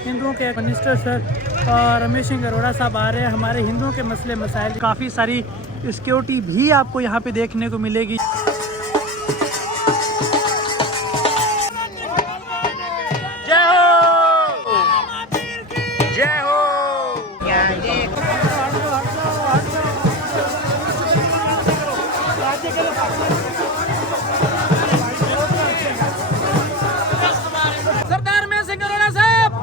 हिंदुओं के minister sir और रमेश सिंह अरोड़ा साहब आ रहे हैं। हमारे हिंदुओं के मसले मसाइल, काफ़ी सारी सिक्योरिटी भी आपको यहाँ पे देखने को मिलेगी। जय हो, जय हो। सरदार रमेश सिंह अरोड़ा साहब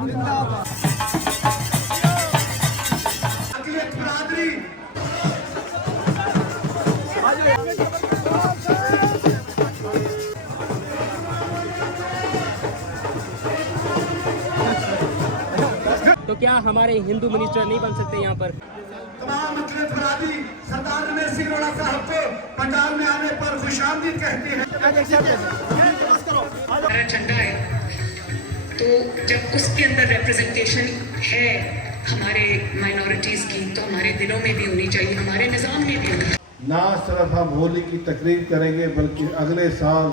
तो क्या हमारे हिंदू मिनिस्टर नहीं बन सकते यहाँ पर? तमाम मुस्लिम बरादरी सरदार रमेश सिंह अरोड़ा साहब को पंजाब में आने पर खुशामदीद कहती है। हमारा झंडा है, तो जब उसके अंदर रिप्रेजेंटेशन है हमारे माइनॉरिटीज की, तो हमारे दिलों में भी होनी चाहिए, हमारे निज़ाम में भी होनी। ना सिर्फ हम होली की तकरीब करेंगे बल्कि अगले साल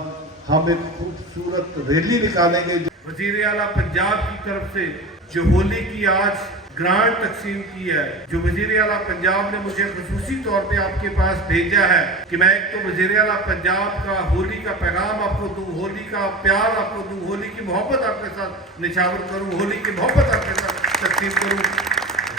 हम एक खूबसूरत रैली निकालेंगे। वज़ीर आला पंजाब की तरफ से जो होली की आज ग्रांट तकसीम की है, जो वज़ीर आला पंजाब ने मुझे खुसूसी तौर पे आपके पास भेजा है कि मैं एक तो वज़ीर आला पंजाब का होली का पैगाम आपको दूं, होली का प्यार आपको दूं, होली की मोहब्बत आपके साथ निछावर करूं, होली की मोहब्बत आपके साथ तकसीम करूं।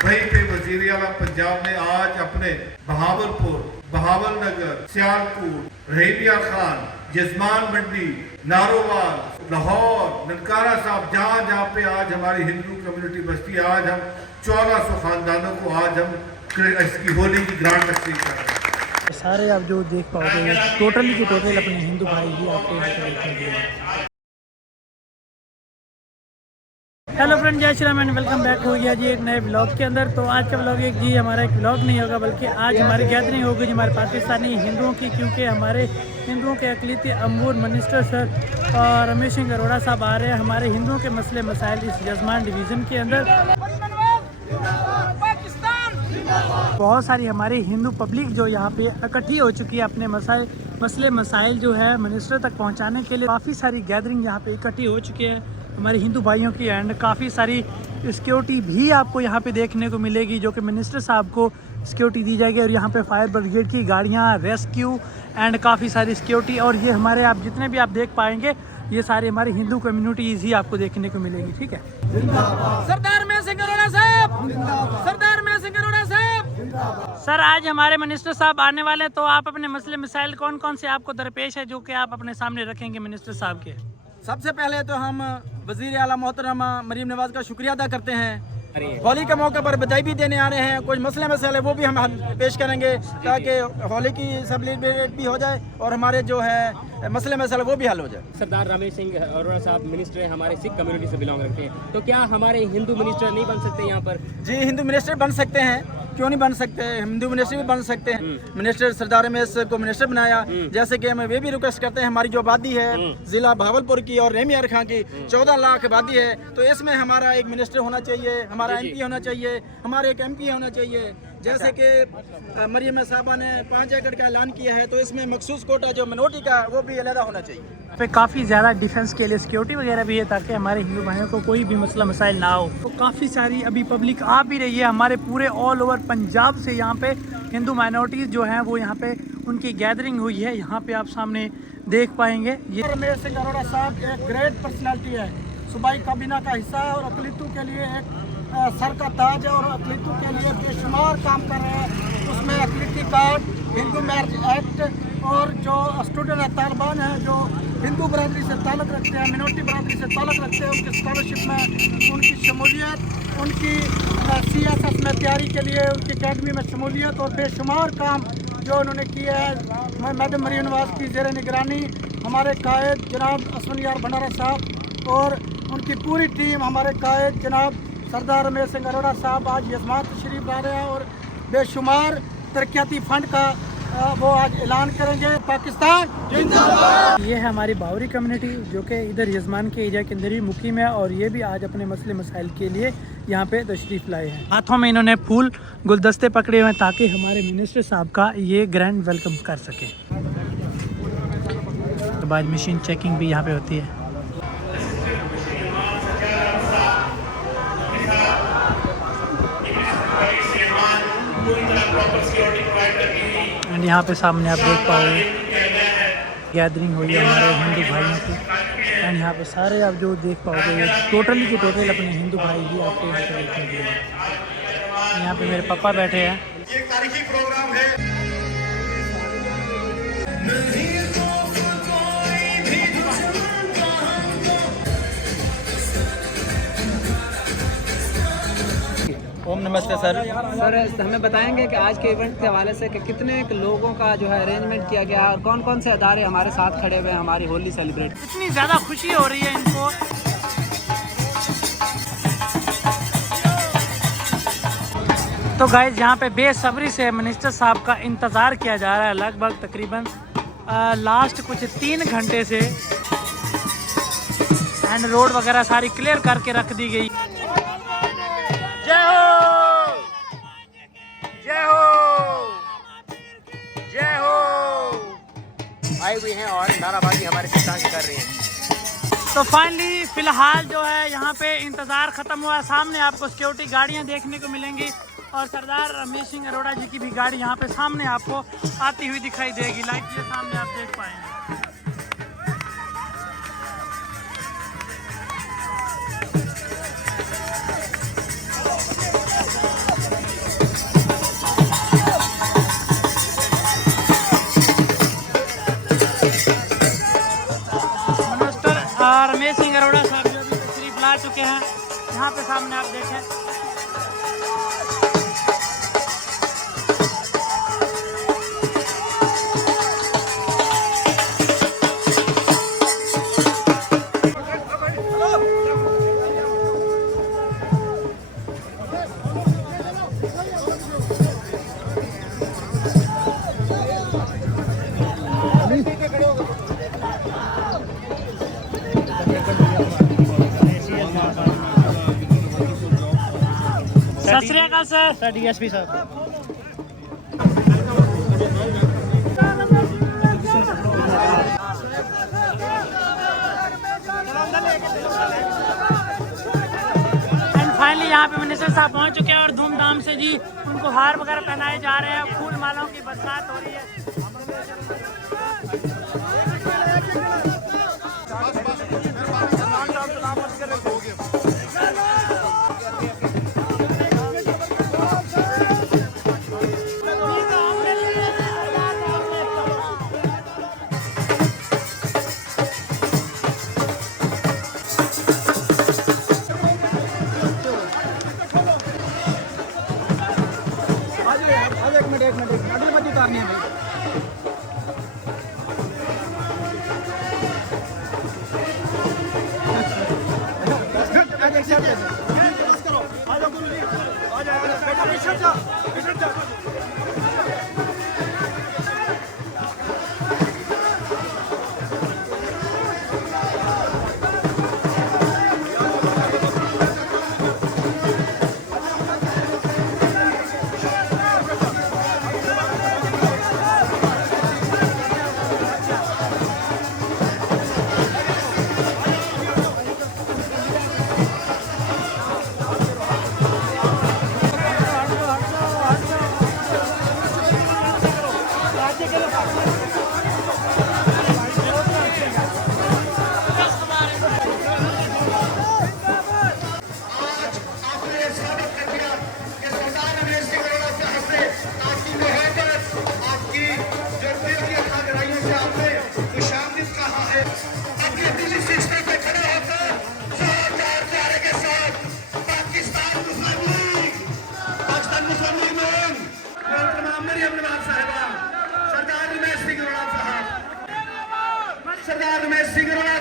वहीं पे वज़ीर आला पंजाब ने आज अपने बहावलपुर, बहावलनगर, सियालकोट, रहीमिया खान, जजमान मंडी, नारोवाल, लाहौर, ननकाना साहब, जहाँ जहाँ पे आज हमारी हिंदू कम्युनिटी बसती है, आज हम 1400 खानदानों को आज हम इसकी होली की ग्रांट तकसीम कर रहे हैं। सारे आप जो देख पाओगे टोटली के टोटल अपने हिंदू भाई ही आपको यहाँ पे देखने के लिए। हेलो फ्रेंड, जय Shri Ram and welcome back हो गया जी एक नए ब्लॉग के अंदर। तो आज का ब्लॉग एक जी हमारा एक ब्लॉग नहीं होगा, बल्कि आज हमारी गैदरिंग होगी हमारे पाकिस्तानी हिंदुओं की, क्योंकि हमारे हिंदुओं के अक़लीती अमूर मिनिस्टर सर और रमेश सिंह अरोड़ा साहब आ रहे हैं। हमारे हिंदुओं के मसले मसाइल इस जजमान डिवीज़न के अंदर बहुत सारी हमारी हिंदू पब्लिक जो यहाँ पे इकट्ठी हो चुकी है अपने मसले मसाइल जो है मिनिस्टर तक पहुँचाने के लिए। काफ़ी सारी गैदरिंग यहाँ पे इकट्ठी हो चुकी है हमारे हिंदू भाइयों की, एंड काफ़ी सारी सिक्योरिटी भी आपको यहाँ पे देखने को मिलेगी, जो कि मिनिस्टर साहब को सिक्योरिटी दी जाएगी। और यहाँ पे फायर ब्रिगेड की गाड़ियाँ, रेस्क्यू एंड काफ़ी सारी सिक्योरिटी, और ये हमारे आप जितने भी आप देख पाएंगे ये सारे हमारी हिंदू कम्युनिटीज़ ही आपको देखने को मिलेगी। ठीक है। सरदार रमेश सिंह अरोड़ा साहब, सरदार रमेश सिंह अरोड़ा साहब। सर, आज हमारे मिनिस्टर साहब आने वाले, तो आप अपने मसले मसाइल कौन कौन से आपको दरपेश है जो कि आप अपने सामने रखेंगे मिनिस्टर साहब के? सबसे पहले तो हम वज़ीर आला मोहतरमा मरीम नवाज़ का शुक्रिया अदा करते हैं। होली के मौके पर बधाई भी देने आ रहे हैं। कुछ मसले मसाले वो भी हम पेश करेंगे ताकि होली की सेलिब्रेट भी हो जाए और हमारे जो है मसले मसाले वो भी हल हो जाए। सरदार रमेश सिंह अरोड़ा साहब मिनिस्टर हैं, हमारे सिख कम्युनिटी से बिलोंग रखते हैं, तो क्या हमारे हिंदू मिनिस्टर नहीं बन सकते यहाँ पर? जी, हिंदू मिनिस्टर बन सकते हैं, क्यों नहीं बन सकते, हिंदू मिनिस्टर भी बन सकते हैं। मिनिस्टर सरदार रमेश को मिनिस्टर बनाया, जैसे कि हम वे भी रिक्वेस्ट करते हैं, हमारी जो आबादी है जिला भावलपुर की और रहीमिया खान की 14 लाख आबादी है, तो इसमें हमारा एक मिनिस्टर होना चाहिए, हमारा MP होना चाहिए, हमारे एक MP होना चाहिए। जैसे कि मरियम साहबा ने 5 एकड़ का ऐलान किया है, तो इसमें मखसूस कोटा जो मिनोरिटी का वो भी अलग होना चाहिए। पे काफ़ी ज़्यादा डिफेंस के लिए सिक्योरिटी वगैरह भी है, ताकि हमारे हिंदू भाइयों को कोई भी मसला मसाइल ना हो। तो काफ़ी सारी अभी पब्लिक आ भी रही है हमारे पूरे ऑल ओवर पंजाब से। यहाँ पे हिंदू माइनॉरिटीज़ जो हैं वो यहाँ पे उनकी गैदरिंग हुई है, यहाँ पे आप सामने देख पाएंगे। ये रमेश सिंह अरोड़ा साहब एक ग्रेट पर्सनैलिटी है, सूबाई काबीना का हिस्सा है और अक़लीतों के लिए एक सर का ताज है और अक़लीतों के लिए बेशुमार काम कर रहे हैं। उसमें अक़लीती कार्ड, हिंदू मैरिज एक्ट और जो स्टूडेंट है, तालिबान है जो हिंदू बरादरी से ताल्लुक़ रखते हैं, मिनोरिटी बरादरी से ताल्लुक़ रखते हैं, उनकी स्कॉलरशिप में उनकी शमूलियत, उनकी CSS में तैयारी के लिए उनकी अकेडमी में शमूलियत और बेशुमार काम जो उन्होंने किया है। मैडम मरीम नवाज़ की ज़ेर निगरानी हमारे कायद जनाब असवन यार भंडारा साहब और उनकी पूरी टीम, हमारे कायद जनाब सरदार रमेश सिंह अरोड़ा साहब आज यजमान तशरीफ ला रहे हैं और बेशुमार तरक्याती फंड का वो आज ऐलान करेंगे। पाकिस्तान जिंदाबाद। ये है हमारी बावरी कम्युनिटी जो कि इधर यजमान के एरिया के अंदर ही मुकीम है, और ये भी आज अपने मसले मसाइल के लिए यहाँ पे तशरीफ़ लाए हैं। हाथों में इन्होंने फूल गुलदस्ते पकड़े हुए हैं ताकि हमारे मिनिस्टर साहब का ये ग्रैंड वेलकम कर सकें। तो बाद मशीन चेकिंग भी यहाँ पे होती है। एंड यहाँ पे सामने आप देख पाओगे गैदरिंग हुई है हमारे हिंदू भाइयों की। एंड यहाँ पे सारे आप जो देख पाओगे ये टोटली के टोटल अपने हिंदू भाई ही आपको यहाँ पे देखने के लिए। यहाँ पे मेरे पापा बैठे हैं। ये तारीखी प्रोग्राम है। ओम नमस्ते सर। सर हमें बताएंगे कि आज के इवेंट के हवाले से कि कितने लोगों का जो है अरेंजमेंट किया गया और कौन कौन से अदारे हमारे साथ खड़े हुए हैं हमारी होली सेलिब्रेट। इतनी ज़्यादा खुशी हो रही है इनको। तो गाइस यहाँ पे बेसब्री से मिनिस्टर साहब का इंतज़ार किया जा रहा है लगभग तकरीबन लास्ट कुछ 3 घंटे से। एंड रोड वगैरह सारी क्लियर करके रख दी गई। जय हो, जय हो, जय हो। आए हुए हैं और नाराबाजी हमारे किसान कर रहे हैं। तो फाइनली फ़िलहाल जो है यहाँ पे इंतज़ार ख़त्म हुआ। सामने आपको सिक्योरिटी गाड़ियाँ देखने को मिलेंगी और सरदार रमेश सिंह अरोड़ा जी की भी गाड़ी यहाँ पे सामने आपको आती हुई दिखाई देगी। लाइक ये सामने आप देख पाएंगे। रमेश सिंह अरोड़ा साहब जो अभी तशरीफ ला चुके हैं यहाँ पे सामने आप देखें। सत श्री अकाल सर। डीएसपी साहब फाइनली यहाँ पे मिनिस्टर साहब पहुँच चुके हैं और धूमधाम से जी उनको हार वगैरह पहनाए जा रहे हैं। फूल मालाओं की बरसात हो रही है। एक मिनट अभी मत उतारनी है भाई। सरदार रमेश सिंह अरोड़ा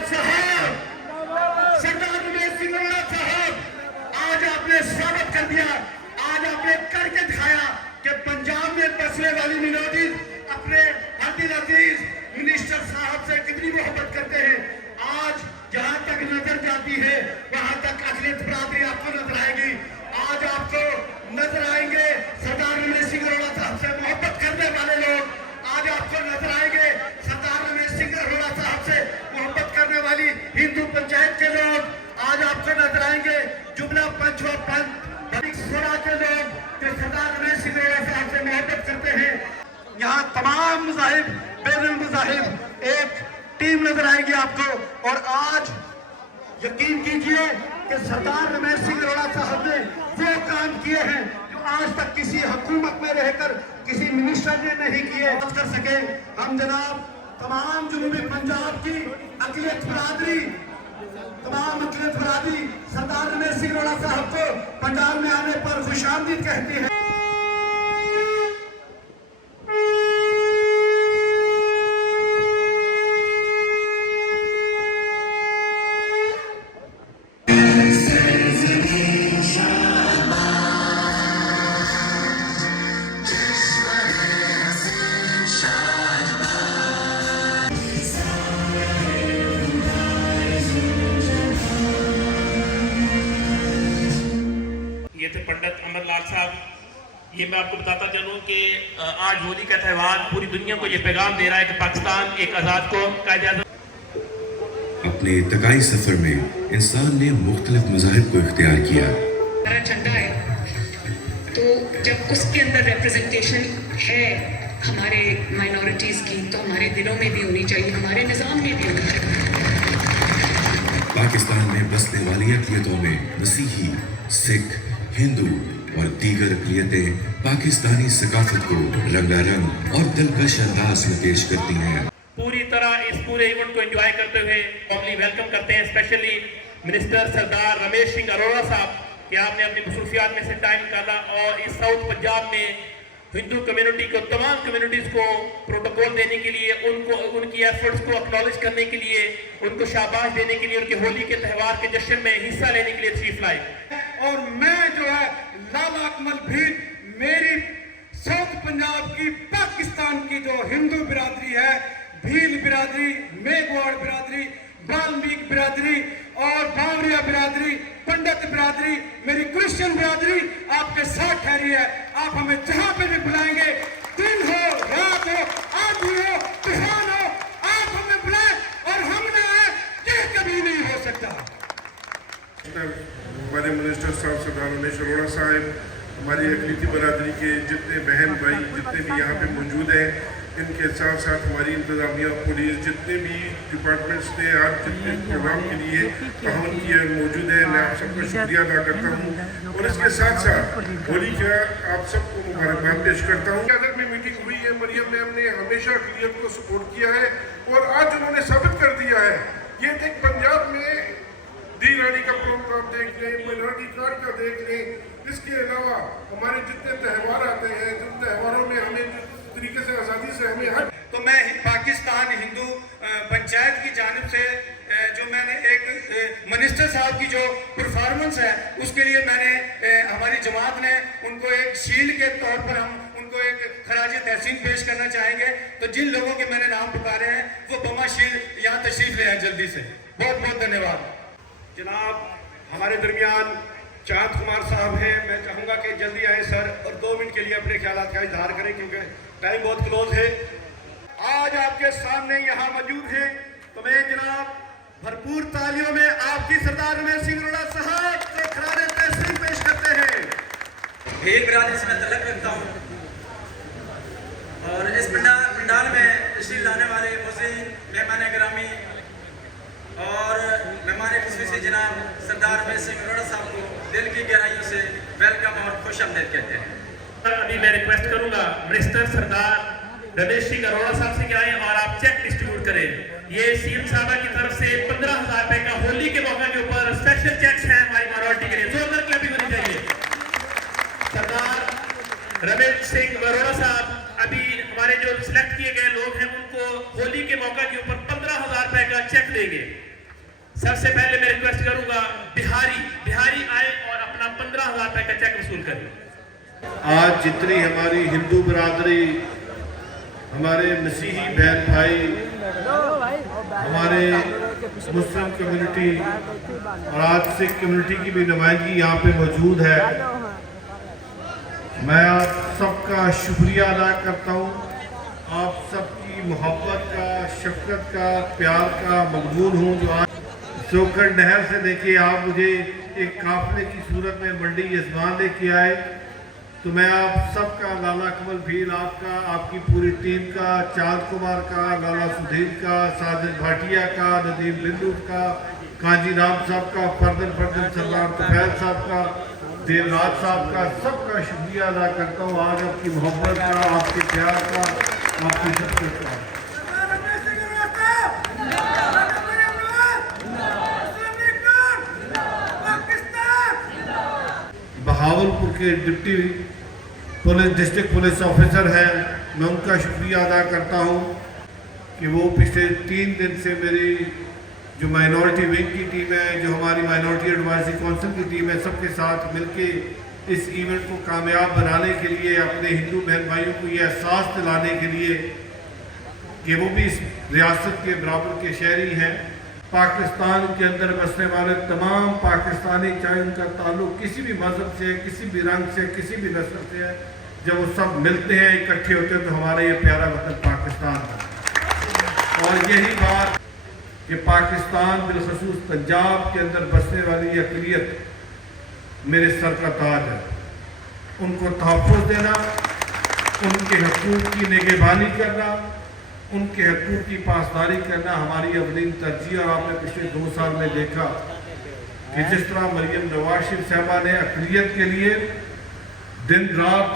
साहब, आज आपने साबित कर दिया, आज आपने करके दिखाया कि पंजाब में बसने वाली मिनोरिटीज अपने अब्दुल अजीज मिनिस्टर साहब से कितनी मोहब्बत करते हैं। आज जहां तक नजर जाती है वहां तक अखिलेश बरादरी आपको नजर आएगी। आज आपको नजर आएंगे सरदार रमेश सिंह अरोड़ा साहब से मोहब्बत करने वाले लोग। आज आपको नजर आएंगे सरदार रमेश सिंह अरोड़ा साहब से मोहब्बत करने वाली हिंदू पंचायत के लोग। आज आपको नजर आएंगे जुमला पंच व पंच के लोग जो सरदार रमेश सिंह अरोड़ा साहब से मोहब्बत करते हैं। यहाँ तमाम मज़ाहिब, बैनुल मज़ाहिब एक टीम नजर आएगी आपको। और आज यकीन कीजिए कि सरदार रमेश सिंह अरोड़ा साहब ने वो काम किए हैं जो आज तक किसी हुकूमत में रहकर किसी मिनिस्टर ने नहीं किए कर सके। हम जनाब तमाम जनूबी पंजाब की अक़लियत बरादरी, तमाम अक़लियत बरादरी सरदार रमेश सिंह अरोड़ा साहब को पंजाब में आने पर खुशामदीद कहती है। ये थे पंडित अमरलाल साहब। ये मैं आपको बताता चलूं कि आज होली का त्यौहार पूरी दुनिया को ये पैगाम दे रहा है कि पाकिस्तान एक आज़ाद कौम का इजाज़त। अपने इत्तकाई सफर में इंसान ने मुख्तलिफ मज़ाहिब को इख्तियार किया। हमारा झंडा है, तो जब उसके अंदर रिप्रेजेंटेशन है हमारे माइनॉरिटीज़ की, तो हमारे दिलों में भी होनी चाहिए, हमारे निज़ाम में भी होनी चाहिए। पाकिस्तान में बसने वाली अक़लियतों में मसीही, सिख, हिंदू और दीगर अक़लियतें पाकिस्तानी सकाफत को रंगारंग और दिलकश अंदाज में पेश करती हैं। पूरी तरह इस पूरे इवेंट को एंजॉय करते हुए वार्मली वेलकम करते हैं स्पेशली मिनिस्टर सरदार रमेश सिंह अरोड़ा साहब कि आपने अपनी मसरूफियात में से टाइम निकाला और इस साउथ पंजाब में हिंदू कम्युनिटी को, तमाम कम्युनिटीज़ को प्रोटोकॉल देने के लिए, उनको उनकी एफर्ट्स को एक्नॉलेज करने के लिए, उनको शाबाश देने के लिए, उनके होली के त्यौहार के जश्न में हिस्सा लेने के लिए तशरीफ लाए। और मैं जो है लाला अकमल भील, मेरी साउथ पंजाब की पाकिस्तान की जो हिंदू बिरादरी है, भील बिरादरी, मेघवाड़ बिरादरी, वाल्मीकि बिरादरी और बावरिया बिरादरी, पंडित बिरादरी, मेरी क्रिश्चियन बिरादरी आपके साथ ठहरी है। आप हमें जहां पे भी बुलाएंगे, दिन हो, रात हो, आंधी हो, तूफान हो, आप हमें बुलाएं और हम ना आए, ये कभी नहीं हो सकता। हमारे मिनिस्टर साहब सरदार रमेश अरोड़ा साहब, हमारी अक़लियती बरादरी के जितने बहन भाई जितने भी यहाँ पे मौजूद हैं, इनके साथ साथ हमारी इंतज़ामिया, पुलिस, जितने भी डिपार्टमेंट्स ने आज जितने प्रोग्राम के लिए ताउन किया मौजूद है, मैं आप सबका शुक्रिया अदा करता हूँ। और इसके साथ साथ होली का आप सबको मुबारकबाद पेश करता हूँ। अगर में मीटिंग हुई है, मरियम मैम ने हमेशा अक़लियत को सपोर्ट किया है और आज उन्होंने साबित कर दिया है। ये देख पंजाब में दी रानी का प्रोग्राम देख लें, माइनॉरिटी कार्ड का देख लें, इसके अलावा हमारे जितने त्यौहार आते हैं, जिन त्यौहारों में हमें जिस तरीके से आज़ादी से हमें हट, तो मैं पाकिस्तान हिंदू पंचायत की जानिब से जो मैंने एक मिनिस्टर साहब की जो परफॉर्मेंस है उसके लिए मैंने हमारी जमात ने उनको एक शील्ड के तौर पर हम उनको एक खराज तहसीन पेश करना चाहेंगे। तो जिन लोगों के मैंने नाम पुकारे हैं वो बमा शील्ड यहाँ तशरीफ ले आए जल्दी से। बहुत बहुत धन्यवाद। जनाब हमारे दरमियान चांद कुमार साहब हैं, मैं चाहूँगा कि जल्दी आए सर और 2 मिनट के लिए अपने ख्यालात का इजहार करें क्योंकि टाइम बहुत क्लोज है। आज आपके सामने यहाँ मौजूद हैं, तो मैं जनाब भरपूर तालियों में आपकी सरदार रमेश सिंह अरोड़ा साहब को खराज तहसीन पेश करते हैं। भील बिरादरी से मैं तल्लुक़ रखता हूँ और इस पंडाल में तशरीफ लाने वाले मुज़ीन, मेहमान गिरामी और मेहमान खुसूसी जनाब सरदार रमेश सिंह अरोड़ा साहब को दिल की गहराइयों से वेलकम और खुश आमदीद कहते हैं। अभी मैं रिक्वेस्ट करूंगा मिनिस्टर सरदार रमेश सिंह अरोड़ा साहब से कि आए और आप चेक डिस्ट्रीब्यूट करें। ये सीएम साहबा की तरफ से 15,000 रुपए का होली के मौके के ऊपर स्पेशल चेक्स हैं हमारी माइनॉरिटी के लिए। जोरदार क्लैपिंग होनी चाहिए। सरदार रमेश सिंह अरोड़ा साहब अभी हमारे जो सिलेक्ट किए गए लोग हैं उनको होली के मौके के ऊपर 15,000 रुपए का चेक देंगे। सबसे पहले मैं रिक्वेस्ट करूंगा बिहारी आए और अपना 15,000 रुपए का चेक वसूल करें। आज जितनी हमारी हिंदू बिरादरी, हमारे मसीही बहन भाई, हमारे मुस्लिम कम्युनिटी और आज सिख कम्युनिटी की भी नुमाइंदगी यहाँ पे मौजूद है, मैं आप सबका शुक्रिया अदा करता हूँ। आप सबकी मोहब्बत का, शफकत का, प्यार का मकबूल हूँ जो आज सोखर नहर से देखिए आप मुझे एक काफिले की सूरत में मंडी यजमान लेके आए तो मैं आप सबका, लाला कमल भील आपका, आपकी पूरी टीम का, चांद कुमार का, लाला सुधीर का, साजिद भाटिया का, नदीम बिंदु का, कांजी राम साहब का, फर्दन सरदार तुफैल साहब का, देवराज साहब का, सबका शुक्रिया अदा करता हूँ आज आपकी मोहब्बत का, आपके प्यार का, आपकी शक्ति का। बहावलपुर के डिप्टी डिस्ट्रिक्ट पुलिस ऑफिसर हैं, मैं उनका शुक्रिया अदा करता हूं कि वो पिछले 3 दिन से मेरी जो माइनॉरिटी विंग की टीम है, जो हमारी माइनॉरिटी एडवाइजरी काउंसिल की टीम है, सबके साथ मिलके इस इवेंट को कामयाब बनाने के लिए, अपने हिंदू बहन भाइयों को ये एहसास दिलाने के लिए कि वो भी इस रियासत के बराबर के शहरी हैं। पाकिस्तान के अंदर बसने वाले तमाम पाकिस्तानी, चाहे उनका ताल्लुक किसी भी मजहब से, किसी भी रंग से, किसी भी नस्ल से है, जब वो सब मिलते हैं, इकट्ठे होते हैं, तो हमारा ये प्यारा वतन पाकिस्तान है। और यही बात कि पाकिस्तान बिलखसूस पंजाब के अंदर बसने वाली अक़लियत मेरे सर का ताज है। उनको तहफ़्फ़ुज़ देना, उनके हकूक़ की निगहबानी करना, उनके हकूक़ की पासदारी करना हमारी अवलीन तरजीह। और आपने पिछले 2 साल में देखा कि जिस तरह मरियम नवाज शरीफ साहबा ने अक़लियत के लिए दिन रात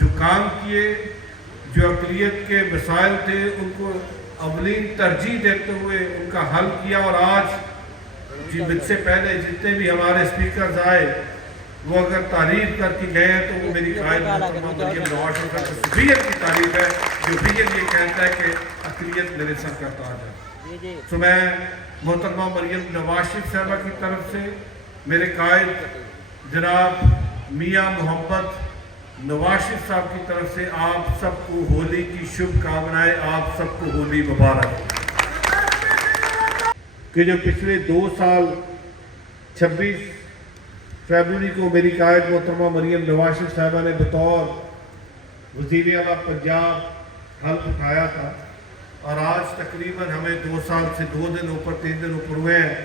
जो काम किए, जो अक़लियत के मसाइल थे, उनको अवलीन तरजीह देते हुए उनका हल किया। और आज मुझसे पहले जितने भी हमारे स्पीकर्स आए, वो अगर तारीफ करके गए हैं तो वो मेरी कायद मरियम नवाज शरीफ की सफियत की तारीफ है, जो भैया ये कहता है कि अक़लियत मेरे सर का ताज है। तो मैं मोहतरमा मरियम नवाज शरीफ साहबा की तरफ से, मेरे कायद जनाब मियाँ मोहम्मद नवाज शरीफ साहब की तरफ से आप सबको होली की शुभकामनाएं, आप सबको होली मुबारक। कि जो पिछले 2 साल 26 फरवरी को मेरी कायद मोहतरमा मरियम नवाज शरीफ साहबा ने बतौर वज़ीर आला पंजाब हल्फ उठाया था, और आज तकरीबन हमें 2 साल से 2 दिन ऊपर 3 दिन ऊपर हुए हैं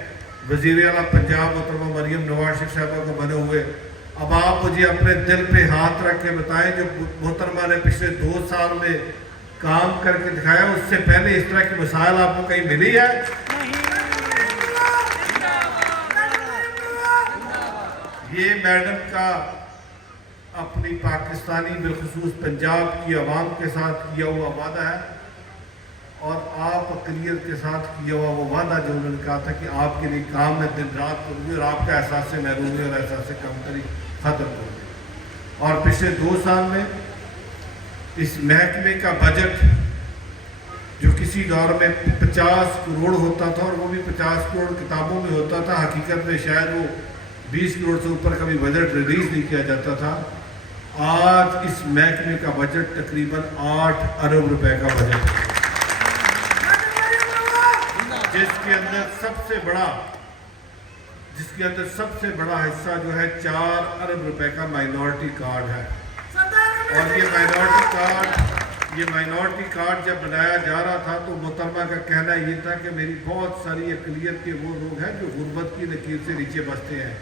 वज़ीर आला पंजाब मोहतरमा मरियम नवाज शरीफ साहबा को बने हुए। अब आप मुझे अपने दिल पे हाथ रख के बताएं, जो मोहतरमा ने पिछले 2 साल में काम करके दिखाया, उससे पहले इस तरह की मसाइल आपको कहीं मिली है? ये मैडम का अपनी पाकिस्तानी बिलखसूस पंजाब की आवाम के साथ किया हुआ वादा है, और आप अक़लियत के साथ किया हुआ वो वादा जो उन्होंने कहा था कि आपके लिए काम में दिन रात करूँगी और आपका एहसास महरूमी और एहसास कमतरी ख़त्म करूँगी। और पिछले 2 साल में इस महकमे का बजट जो किसी दौर में 50 करोड़ होता था, और वो भी 50 करोड़ किताबों में होता था, हकीकत में शायद वो 20 करोड़ से ऊपर कभी बजट रिलीज नहीं किया जाता था। आज इस महकमे का बजट तकरीबन 8 अरब रुपए का बजट है, जिसके अंदर सबसे बड़ा हिस्सा जो है 4 अरब रुपए का माइनॉरिटी कार्ड है। और ये माइनॉरिटी कार्ड जब बनाया जा रहा था तो मोहतरमा का कहना ये था कि मेरी बहुत सारी अक़लियत के वो लोग हैं जो गुर्बत की लकीर से नीचे बसते हैं।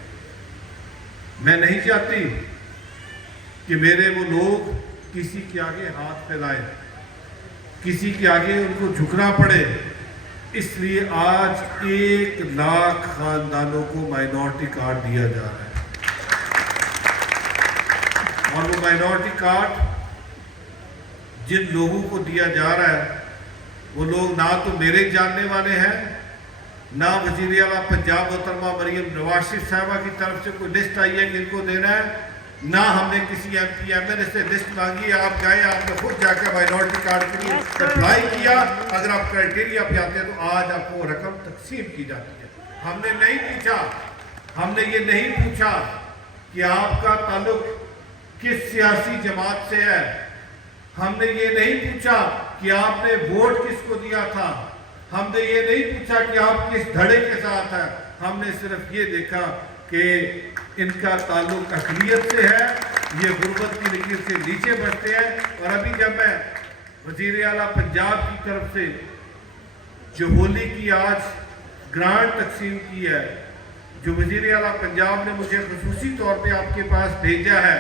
मैं नहीं चाहती कि मेरे वो लोग किसी के आगे हाथ फैलाएं, किसी के आगे उनको झुकना पड़े। इसलिए आज 1 लाख खानदानों को माइनॉरिटी कार्ड दिया जा रहा है, और वो माइनॉरिटी कार्ड जिन लोगों को दिया जा रहा है वो लोग ना तो मेरे जानने वाले हैं, ना वज़ीर आला पंजाब मोहतरमा मरियम नवाज शरीफ साहबा की तरफ से कोई लिस्ट आई है कि इनको देना है, ना हमने किसी MP MLA से लिस्ट मांगी। आप गए, आपने खुद जाकर माइनॉरिटी कार्ड के लिए अप्लाई किया, अगर आप क्राइटेरिया पे आते हैं तो आज आपको रकम तकसीम की जाती है। हमने नहीं पूछा, हमने ये नहीं पूछा कि आपका ताल्लुक किस सियासी जमात से है, हमने ये नहीं पूछा कि आपने वोट किसको दिया था, हमने ये नहीं पूछा कि आप किस धड़े के साथ हैं। हमने सिर्फ ये देखा कि इनका ताल्लुक अक़लियत से है, ये गुर्बत की लकीर से नीचे बसते हैं। और अभी जब मैं वज़ीर आला पंजाब की तरफ से जो होली की आज ग्रांट तकसीम की है, जो वज़ीर आला पंजाब ने मुझे ख़ुसूसी तौर पे आपके पास भेजा है,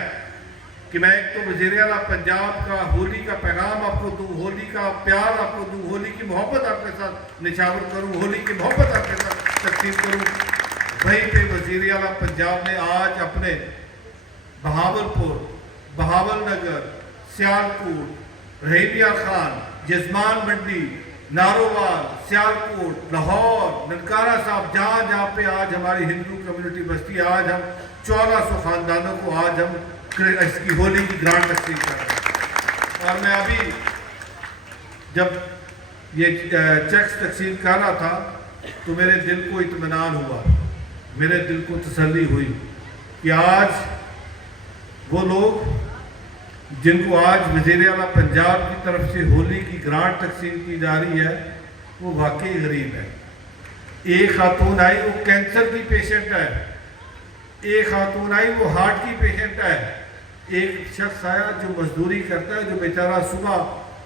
کہ میں ایک تو وزیر اعلیٰ پنجاب کا ہولی کا پیغام آپ کو دوں, ہولی کا پیار آپ کو دوں, ہولی کی محبت آپ کے ساتھ نچھاور کروں, ہولی کی محبت آپ کے ساتھ تقسیم کروں. وہیں پہ وزیر اعلیٰ پنجاب نے آج اپنے بہاولپور, بہاول نگر, سیالکوٹ, رحیمیہ خان, جزمان منڈی, نارووال, سیالکوٹ, لاہور, ننکارہ صاحب, جہاں جہاں پہ آج ہماری ہندو کمیونٹی بستی ہے, آج ہم 1400 خاندانوں کو آج ہم اس کی ہولی کی گرانٹ تقسیم کر رہے ہیں. اور میں ابھی جب یہ چیکس تقسیم کر رہا تھا تو میرے دل کو اطمینان ہوا, میرے دل کو تسلی ہوئی کہ آج وہ لوگ جن کو آج وزیر اعلیٰ پنجاب کی طرف سے ہولی کی گرانٹ تقسیم کی جا رہی ہے وہ واقعی غریب ہے. ایک خاتون آئی وہ کینسر کی پیشنٹ ہے, ایک خاتون آئی وہ ہارٹ کی پیشنٹ ہے, ایک شخص آیا جو مزدوری کرتا ہے, جو بیچارہ صبح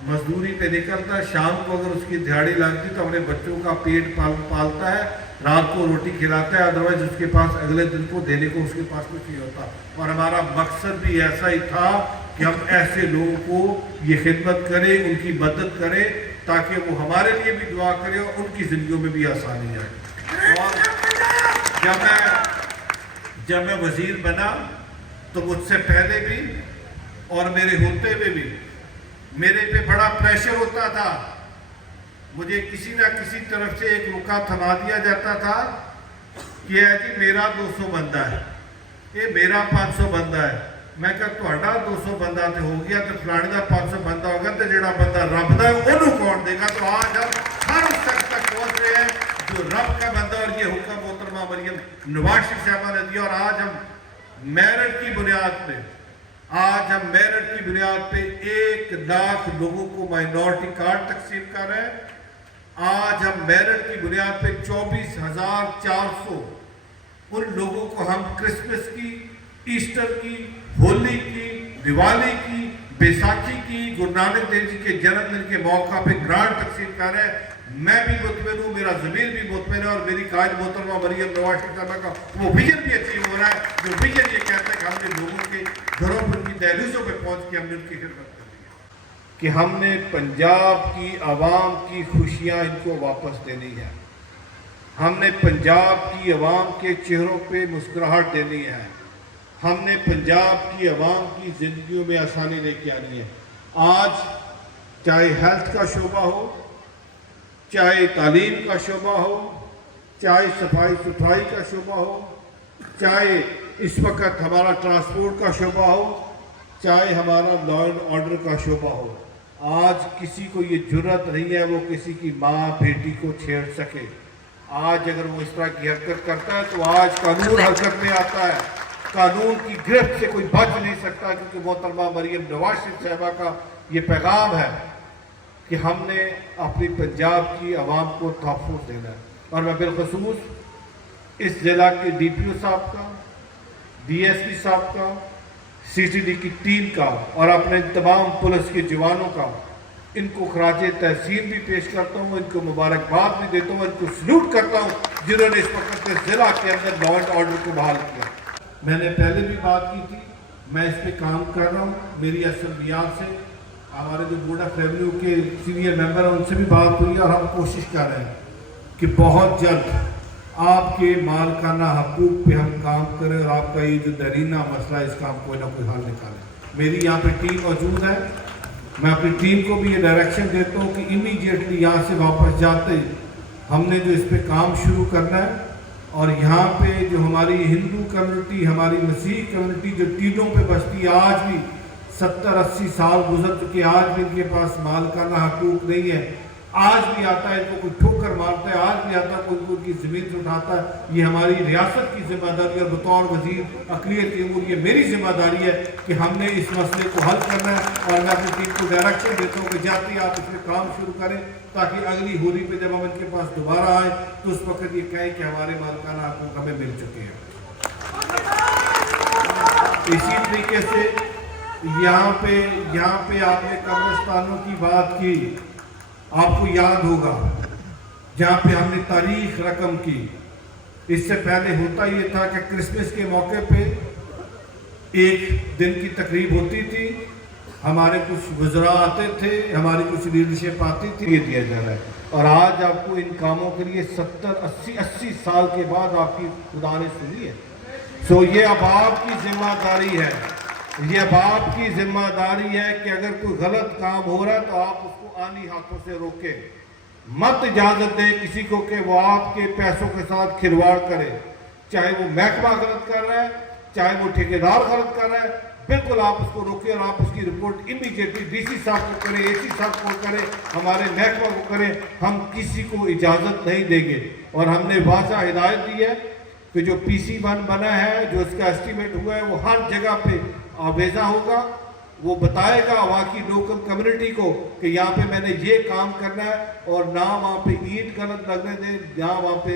مزدوری پہ نکلتا ہے, شام کو اگر اس کی دہاڑی لگتی تو اپنے بچوں کا پیٹ پالتا ہے, رات کو روٹی کھلاتا ہے, ادروائز اس کے پاس اگلے دن کو دینے کو اس کے پاس کچھ نہیں ہوتا. اور ہمارا مقصد بھی ایسا ہی تھا کہ ہم ایسے لوگوں کو یہ خدمت کریں, ان کی مدد کریں تاکہ وہ ہمارے لیے بھی دعا کریں اور ان کی زندگیوں میں بھی آسانی آئے. اور جب میں وزیر بنا تو مجھ سے پہلے بھی اور میرے ہوتے ہوئے بھی میرے پہ بڑا پریشر ہوتا تھا. مجھے کسی نہ کسی طرف سے ایک رکا تھما دیا جاتا تھا کہ جی میرا 200 بندہ ہے, یہ میرا 500 بندہ ہے. میں کہا تہاڈا 200 بندہ تے ہو گیا تو فلانے دا 500 بندہ ہوگا تو جڑا بندہ رب دا ہے انہوں کون دے گا. تو آج ہم ہر اس شخص تک پہنچ رہے ہیں جو رب کا بندہ, اور یہ حکم محترمہ مریم نواز شریف صاحبہ نے دیا. اور آج ہم میرٹ کی بنیاد پہ, آج ہم میرٹ کی بنیاد پہ 1 لاکھ لوگوں کو مائنورٹی کارڈ تقسیم کر رہے ہیں. آج ہم میرٹ کی بنیاد پہ 24,400 ان لوگوں کو ہم کرسمس کی, ایسٹر کی, ہولی کی, دیوالی کی, بیساکھی کی, گرو نانک دیو جی کے جنم دن کے موقع پہ گرانٹ تقسیم کر رہے ہیں. میں بھی مطمئن ہوں, میرا ضمیر بھی مطمئن ہے, اور میری قائد محترمہ مریم نواز شریف صاحبہ کا وہ ویژن بھی اچیو ہو رہا ہے, جو ویژن یہ کہتا ہے کہ ہم نے لوگوں کے گھروں پر کی دہلیزوں پہ پہنچ کے ہم نے ان کی خدمت کر دی کہ ہم نے پنجاب کی عوام کی خوشیاں ان کو واپس دینی ہے, ہم نے پنجاب کی عوام کے چہروں پہ مسکراہٹ دینی ہے, ہم نے پنجاب کی عوام کی زندگیوں میں آسانی لے کے آنی ہے. آج چاہے ہیلتھ کا شعبہ ہو, چاہے تعلیم کا شعبہ ہو, چاہے صفائی ستھرائی کا شعبہ ہو, چاہے اس وقت ہمارا ٹرانسپورٹ کا شعبہ ہو, چاہے ہمارا لا اینڈ آرڈر کا شعبہ ہو, آج کسی کو یہ جرت نہیں ہے وہ کسی کی ماں بیٹی کو چھیڑ سکے. آج اگر وہ اس طرح کی حرکت کرتا ہے تو آج قانون حرکت میں آتا ہے, قانون کی گرفت سے کوئی بچ نہیں سکتا, کیونکہ محترمہ مریم نواز شریف صاحبہ کا یہ پیغام ہے کہ ہم نے اپنی پنجاب کی عوام کو تحفظ دینا ہے. اور میں بالخصوص اس ضلع کے ڈی پی او صاحب کا, ڈی ایس پی صاحب کا, سی ٹی ڈی کی ٹیم کا اور اپنے تمام پولیس کے جوانوں کا ان کو خراج تحسین بھی پیش کرتا ہوں, ان کو مبارکباد بھی دیتا ہوں, ان کو سلوٹ کرتا ہوں جنہوں نے اس وقت ضلع کے اندر لا اینڈ آرڈر کو بحال کیا. میں نے پہلے بھی بات کی تھی, میں اس پہ کام کر رہا ہوں. میری اسمبلیات سے ہمارے جو بورڈ آف ریونیو کے سینئر ممبر ہیں ان سے بھی بات ہوئی ہے, اور ہم کوشش کر رہے ہیں کہ بہت جلد آپ کے مالکانہ حقوق پہ ہم کام کریں اور آپ کا یہ جو درینہ مسئلہ ہے اس کا ہم کوئی نہ کوئی حل نکالیں. میری یہاں پہ ٹیم موجود ہے, میں اپنی ٹیم کو بھی یہ ڈائریکشن دیتا ہوں کہ امیڈیٹلی یہاں سے واپس جاتے ہم نے جو اس پہ کام شروع کرنا ہے. اور یہاں پہ جو ہماری ہندو کمیونٹی, ہماری مسیح کمیونٹی جو ٹیلوں پہ بستی ہے, آج بھی 70-80 سال گزر چکے, آج بھی ان کے پاس مالکانہ حقوق نہیں ہے. آج بھی آتا ہے ان کو کوئی ٹھوکر مارتا ہے, آج بھی آتا ہے کوئی ان کی زمین سے اٹھاتا ہے. یہ ہماری ریاست کی ذمہ داری ہے, اور بطور وزیر اقلیت امور یہ میری ذمہ داری ہے کہ ہم نے اس مسئلے کو حل کرنا ہے. اور میں اپنی ٹیم کو ڈائریکشن دیتا ہوں کہ جاتے آپ اس پہ کام شروع کریں, تاکہ اگلی ہولی پہ جب ہم ان کے پاس دوبارہ آئیں تو اس وقت یہ کہیں کہ ہمارے مالکانہ حقوق ہمیں مل چکے ہیں. اسی طریقے سے یہاں پہ آپ نے قبرستانوں کی بات کی, آپ کو یاد ہوگا جہاں پہ ہم نے تاریخ رقم کی. اس سے پہلے ہوتا یہ تھا کہ کرسمس کے موقع پہ एक दिन की तकरीब होती थी, हमारे कुछ वज़रा आते थे, हमारी कुछ लीडरशिप आती थी, ये दिया जा रहा है। और आज आपको इन कामों के लिए 70, 80 साल के बाद आपकी खुदा ने सुनी है। सो ये अब आपकी जिम्मेदारी है, ये अब आपकी जिम्मेदारी है कि अगर कोई गलत काम हो रहा है तो आप उसको आनी हाथों से रोकें। मत इजाज़त दें किसी को कि वो आपके पैसों के साथ खिलवाड़ करे, चाहे वो महकमा गलत कर रहा है, चाहे वो ठेकेदार गलत कर रहा है, बिल्कुल आप उसको रोकें और आप उसकी रिपोर्ट इमीडिएटली डीसी साहब को करें, एसी साहब को करें, हमारे महकमा को करें। हम किसी को इजाज़त नहीं देंगे। और हमने वाज़ा हिदायत दी है कि जो PC1 बना है, जो इसका एस्टीमेट हुआ है, वो हर जगह पे आवेजा होगा, वो बताएगा वहाँ की लोकल कम्युनिटी को कि यहाँ पे मैंने ये काम करना है, और ना वहाँ पे ईंट गलत लगने दें, ना वहाँ पे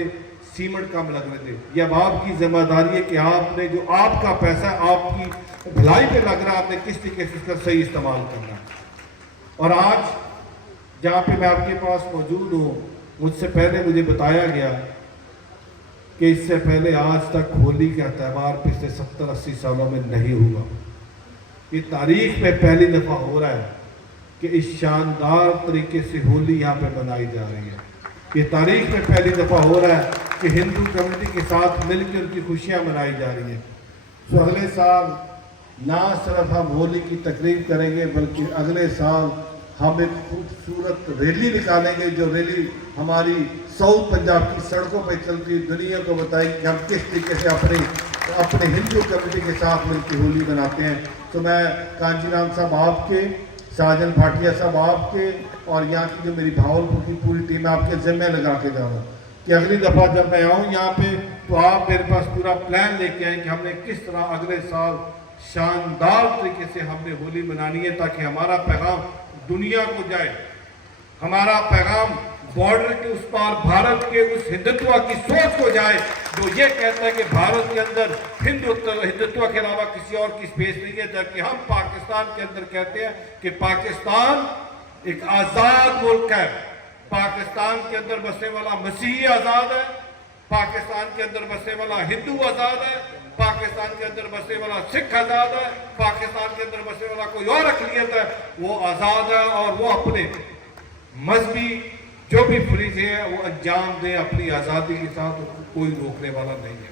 सीमेंट कम लगने दें। ये अब आपकी जिम्मेदारी है कि आपने जो आपका पैसा आपकी भलाई पे लग रहा है, आपने किस तरीके से इसका सही इस्तेमाल करना है। और आज जहाँ पे मैं आपके पास मौजूद हूँ, मुझसे पहले मुझे बताया गया कि इससे पहले आज तक होली का त्यौहार पिछले 70-80 सालों में नहीं हुआ। ये तारीख में पहली दफ़ा हो रहा है कि इस शानदार तरीके से होली यहाँ पे मनाई जा रही है। ये तारीख में पहली दफ़ा हो रहा है कि हिंदू कम्युनिटी के साथ मिलकर उनकी खुशियाँ मनाई जा रही हैं। तो अगले साल ना सिर्फ हम होली की तकरीब करेंगे, बल्कि अगले साल हम एक खूबसूरत रैली निकालेंगे, जो रैली हमारी साउथ पंजाब की सड़कों पर चलती दुनिया को बताएगी कि हम किस तरीके से अपने हिंदू कम्युनिटी के साथ मिलकर होली मनाते हैं। तो मैं कांजीराम साहब आपके, साजन भाटिया साहब आपके, और यहाँ की जो मेरी भावलपुर की पूरी टीम है, आपके ज़िम्मे लगा के जा रहा हूँ कि अगली दफ़ा जब मैं आऊँ यहाँ पे तो आप मेरे पास पूरा प्लान लेके आएँ कि हमने किस तरह अगले साल शानदार तरीके से हमने होली मनानी है, ताकि हमारा पैगाम दुनिया को जाए, हमारा पैगाम बॉर्डर के उस पार भारत के उस हिंदुत्व की सोच को जाए जो ये कहता है कि भारत के अंदर हिंदुत्व के अलावा किसी और की स्पेस नहीं है। जबकि हम पाकिस्तान के अंदर कहते हैं कि पाकिस्तान एक आज़ाद मुल्क है, पाकिस्तान के अंदर बसने वाला मसीही आज़ाद है, पाकिस्तान के अंदर बसने वाला हिंदू आज़ाद है, पाकिस्तान के अंदर बसने वाला सिख आज़ाद है, पाकिस्तान के अंदर बसने वाला कोई और अक़लियत है वो आज़ाद है, और वो अपने मजहबी जो भी फरीज़े है वो अंजाम दे अपनी आज़ादी के साथ, कोई रोकने वाला नहीं है।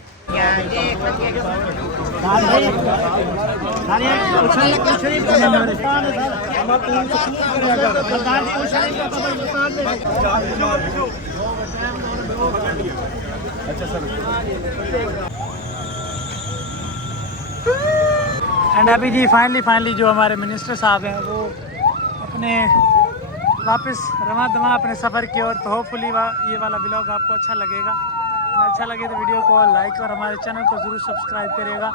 एंड अभी जी फाइनली जो हमारे मिनिस्टर साहब हैं वो अपने वापस रवा दवा अपने सफ़र की ओर। तो होपफुली ये वाला ब्लॉग आपको अच्छा लगेगा। अच्छा लगे तो वीडियो को लाइक और हमारे चैनल को ज़रूर सब्सक्राइब करिएगा।